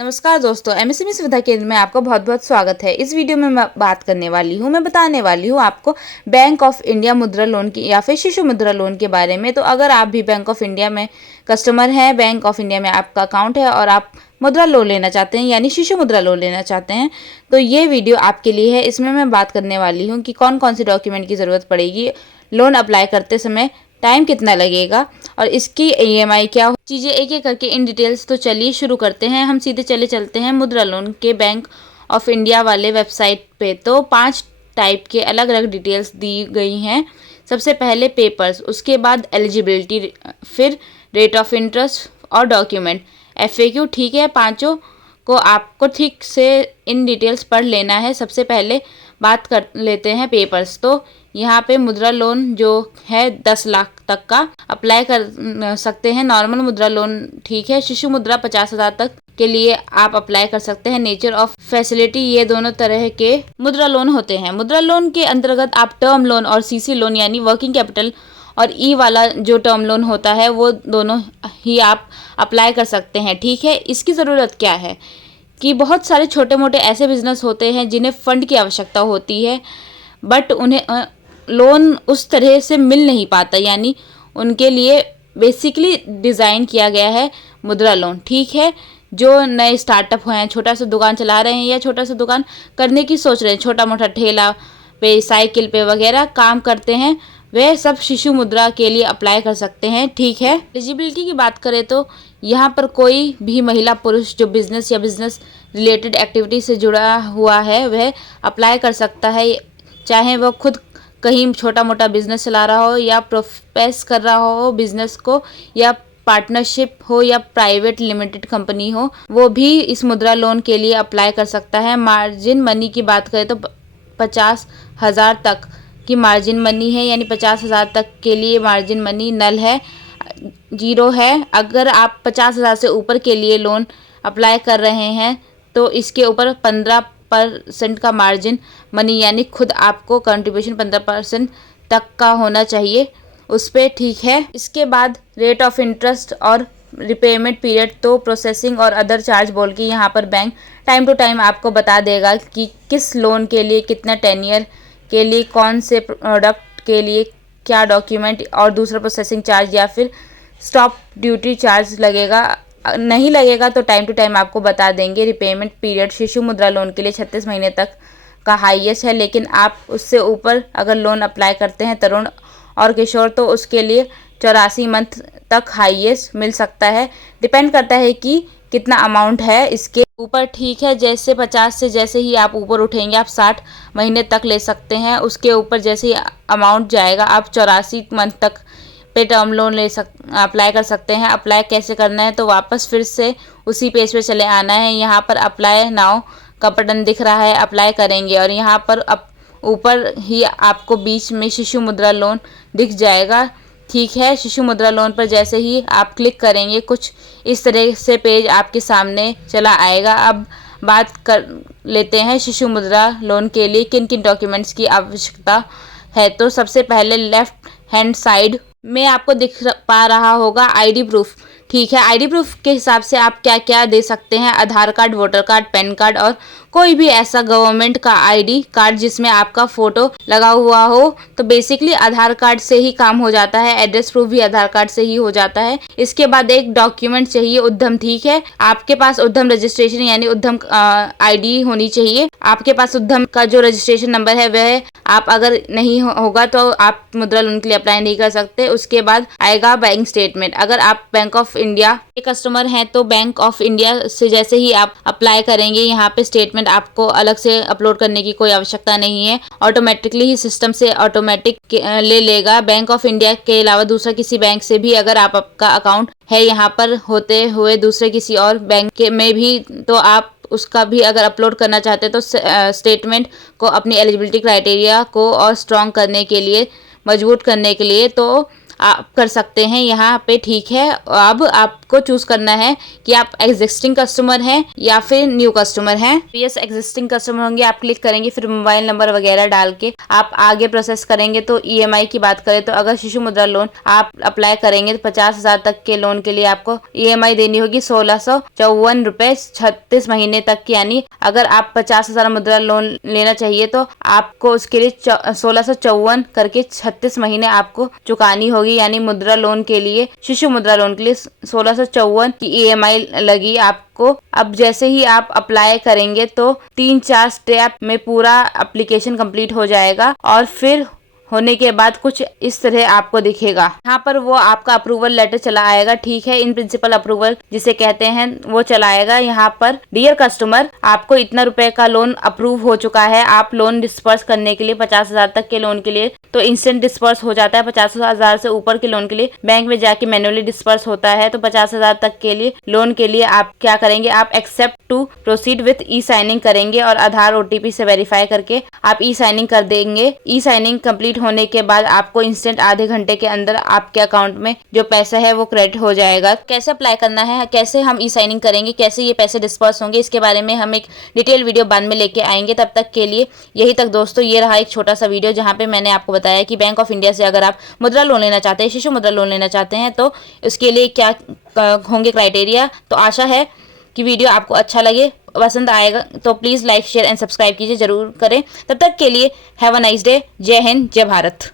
नमस्कार दोस्तों, एमएसएमई सुविधा केंद्र में आपका बहुत बहुत स्वागत है। इस वीडियो में मैं बताने वाली हूँ आपको बैंक ऑफ इंडिया मुद्रा लोन की या फिर शिशु मुद्रा लोन के बारे में। तो अगर आप भी बैंक ऑफ इंडिया में कस्टमर हैं, बैंक ऑफ इंडिया में आपका अकाउंट है और आप मुद्रा लोन लेना चाहते हैं यानी शिशु मुद्रा लोन लेना चाहते हैं, तो ये वीडियो आपके लिए है। इसमें मैं बात करने वाली हूँ कि कौन कौन सी डॉक्यूमेंट की ज़रूरत पड़ेगी, लोन अप्लाई करते समय टाइम कितना लगेगा और इसकी ईएमआई क्या चीज़ें, एक एक करके इन डिटेल्स। तो चलिए शुरू करते हैं। हम सीधे चलते हैं मुद्रा लोन के बैंक ऑफ इंडिया वाले वेबसाइट पे। तो 5 टाइप के अलग अलग डिटेल्स दी गई हैं। सबसे पहले पेपर्स, उसके बाद एलिजिबिलिटी, फिर रेट ऑफ इंटरेस्ट और डॉक्यूमेंट, एफएक्यू। ठीक है, पांचों को आपको ठीक से इन डिटेल्स पढ़ लेना है। सबसे पहले बात कर लेते हैं पेपर्स। तो यहाँ पे मुद्रा लोन जो है 10 लाख तक का अप्लाई कर सकते हैं। नॉर्मल मुद्रा लोन ठीक है। शिशु मुद्रा 50,000 तक के लिए आप अप्लाई कर सकते हैं। नेचर ऑफ फैसिलिटी, ये दोनों तरह के मुद्रा लोन होते हैं। मुद्रा लोन के अंतर्गत आप टर्म लोन और सीसी लोन यानी वर्किंग कैपिटल और ई वाला जो टर्म लोन होता है वो दोनों ही आप अप्लाई कर सकते हैं। ठीक है, इसकी ज़रूरत क्या है कि बहुत सारे छोटे मोटे ऐसे बिजनेस होते हैं जिन्हें फंड की आवश्यकता होती है, बट उन्हें लोन उस तरह से मिल नहीं पाता, यानी उनके लिए बेसिकली डिज़ाइन किया गया है मुद्रा लोन। ठीक है, जो नए स्टार्टअप हैं, छोटा सा दुकान चला रहे हैं या छोटा सा दुकान करने की सोच रहे हैं, छोटा मोटा ठेला पे, साइकिल पे वगैरह काम करते हैं, वे सब शिशु मुद्रा के लिए अप्लाई कर सकते हैं। ठीक है, एलिजिबिलिटी की बात करें तो यहाँ पर कोई भी महिला पुरुष जो बिजनेस या बिजनेस रिलेटेड एक्टिविटी से जुड़ा हुआ है वह अप्लाई कर सकता है, चाहे वह खुद कहीं छोटा मोटा बिजनेस चला रहा हो या प्रोफेस कर रहा हो बिजनेस को, या पार्टनरशिप हो या प्राइवेट लिमिटेड कंपनी हो, वो भी इस मुद्रा लोन के लिए अप्लाई कर सकता है। मार्जिन मनी की बात करें तो 50,000 तक की मार्जिन मनी है, यानी 50,000 तक के लिए मार्जिन मनी नल है, जीरो है। अगर आप 50,000 से ऊपर के लिए लोन अप्लाई कर रहे हैं तो इसके ऊपर 15% का मार्जिन मनी, यानी खुद आपको कंट्रीब्यूशन 15% तक का होना चाहिए उस पर। ठीक है, इसके बाद रेट ऑफ इंटरेस्ट और रिपेमेंट पीरियड, तो प्रोसेसिंग और अदर चार्ज बोल के यहाँ पर बैंक टाइम टू टाइम आपको बता देगा कि किस लोन के लिए कितना टेन्यर के लिए कौन से प्रोडक्ट के लिए क्या डॉक्यूमेंट और दूसरा प्रोसेसिंग चार्ज या फिर स्टॉप ड्यूटी चार्ज लगेगा। नहीं लगेगा तो टाइम टू टाइम आपको बता देंगे। Repayment period Shishu Mudra loan के लिए 36 महीने तक का हाईएस्ट है, लेकिन आप उससे ऊपर अगर लोन अप्लाई करते हैं तरुण और किशोर तो उसके लिए 84 मंथ तक हाईएस्ट मिल सकता है। डिपेंड करता है कि कितना अमाउंट है इसके ऊपर। ठीक है, जैसे 50 से जैसे ही आप ऊपर उठेंगे आप 60 महीने तक ले सकते हैं। उसके ऊपर जैसे ही अमाउंट जाएगा आप 84 मंथ तक पे टर्म लोन अप्लाई कर सकते हैं। अप्लाई कैसे करना है, तो वापस फिर से उसी पेज पे चले आना है। यहाँ पर अप्लाई नाउ का बटन दिख रहा है, अप्लाई करेंगे और यहाँ पर ऊपर ही आपको बीच में शिशु मुद्रा लोन दिख जाएगा। ठीक है, शिशु मुद्रा लोन पर जैसे ही आप क्लिक करेंगे कुछ इस तरह से पेज आपके सामने चला आएगा। अब बात कर लेते हैं शिशु मुद्रा लोन के लिए किन किन डॉक्यूमेंट्स की आवश्यकता है। तो सबसे पहले लेफ्ट हैंड साइड में आपको दिख पा रहा होगा आईडी प्रूफ। ठीक है, आईडी प्रूफ के हिसाब से आप क्या क्या दे सकते हैं, Aadhaar card, voter card, PAN card और कोई भी ऐसा गवर्नमेंट का आईडी कार्ड जिसमें आपका फोटो लगा हुआ हो। तो बेसिकली आधार कार्ड से ही काम हो जाता है, एड्रेस प्रूफ भी आधार कार्ड से ही हो जाता है। इसके बाद एक डॉक्यूमेंट चाहिए, उद्यम। ठीक है, आपके पास उद्यम रजिस्ट्रेशन यानी उद्यम आईडी होनी चाहिए। आपके पास उद्यम का जो रजिस्ट्रेशन नंबर है वह आप अगर नहीं होगा तो आप मुद्रा लोन के लिए अप्लाई नहीं कर सकते। उसके बाद आएगा बैंक स्टेटमेंट। अगर आप बैंक ऑफ इंडिया के कस्टमर हैं तो बैंक ऑफ इंडिया से जैसे ही आप अप्लाई करेंगे यहाँ पे स्टेटमेंट आपको अलग से अपलोड करने की कोई आवश्यकता नहीं है, ऑटोमेटिकली ही सिस्टम से ऑटोमेटिक ले लेगा। बैंक ऑफ इंडिया के अलावा दूसरा किसी बैंक से भी अगर आपका अकाउंट है यहाँ पर होते हुए दूसरे किसी और बैंक के में भी, तो आप उसका भी अगर अपलोड करना चाहते हैं तो स्टेटमेंट को अपनी एलिजिबिलिटी क्राइटेरिया को और स्ट्रॉन्ग करने के लिए, मजबूत करने के लिए, तो आप कर सकते हैं यहाँ पे, ठीक है। अब आपको चूज करना है कि आप एग्जिस्टिंग कस्टमर हैं या फिर न्यू कस्टमर हैं। यस, एग्जिस्टिंग कस्टमर होंगे, आप क्लिक करेंगे, फिर मोबाइल नंबर वगैरह डाल के आप आगे प्रोसेस करेंगे। तो ईएमआई की बात करें तो अगर शिशु मुद्रा लोन आप अप्लाई करेंगे तो 50,000 तक के लोन के लिए आपको ईएमआई देनी होगी 1654 रुपए 36 महीने तक की। यानी अगर आप 50,000 मुद्रा लोन लेना चाहिए तो आपको उसके लिए 1654 करके 36 महीने आपको चुकानी होगी। यानी मुद्रा लोन के लिए, शिशु मुद्रा लोन के लिए 1654 की ईएमआई लगी आपको। अब जैसे ही आप अप्लाई करेंगे तो 3-4 स्टेप में पूरा एप्लीकेशन कंप्लीट हो जाएगा और फिर होने के बाद कुछ इस तरह आपको दिखेगा। यहाँ पर वो आपका अप्रूवल लेटर चला आएगा, ठीक है। इन प्रिंसिपल अप्रूवल जिसे कहते हैं वो चला आएगा। यहाँ पर डियर कस्टमर, आपको इतना रुपए का लोन अप्रूव हो चुका है। आप लोन डिस्पर्स करने के लिए 50,000 तक के लोन के लिए तो इंस्टेंट डिस्पर्स हो जाता है। 50,000 से ऊपर के लोन के लिए बैंक में जाके मैन्युअली डिस्पर्स होता है। तो 50,000 तक के लिए लोन के लिए आप क्या करेंगे, आप accept to proceed with e signing करेंगे और आधार ओटीपी से वेरीफाई करके आप ई साइनिंग कर देंगे। ई साइनिंग कंप्लीट होने के बाद आपको इंस्टेंट आधे घंटे के अंदर आपके अकाउंट में जो पैसा है वो क्रेडिट हो जाएगा। कैसे अप्लाई करना है, कैसे हम ई साइनिंग करेंगे, कैसे ये पैसे डिस्पर्स होंगे, इसके बारे में हम एक डिटेल वीडियो बाद में लेके आएंगे। तब तक के लिए यही तक दोस्तों, ये रहा एक छोटा सा वीडियो जहाँ पे मैंने आपको बताया कि बैंक ऑफ इंडिया से अगर आप मुद्रा लोन लेना चाहते हैं, शिशु मुद्रा लोन लेना चाहते हैं तो उसके लिए क्या होंगे क्राइटेरिया। तो आशा है कि वीडियो आपको अच्छा लगे, पसंद आएगा। तो please like, share and subscribe कीजिए, जरूर करें। तब तक के लिए हैव अ नाइस डे। जय हिंद, जय भारत।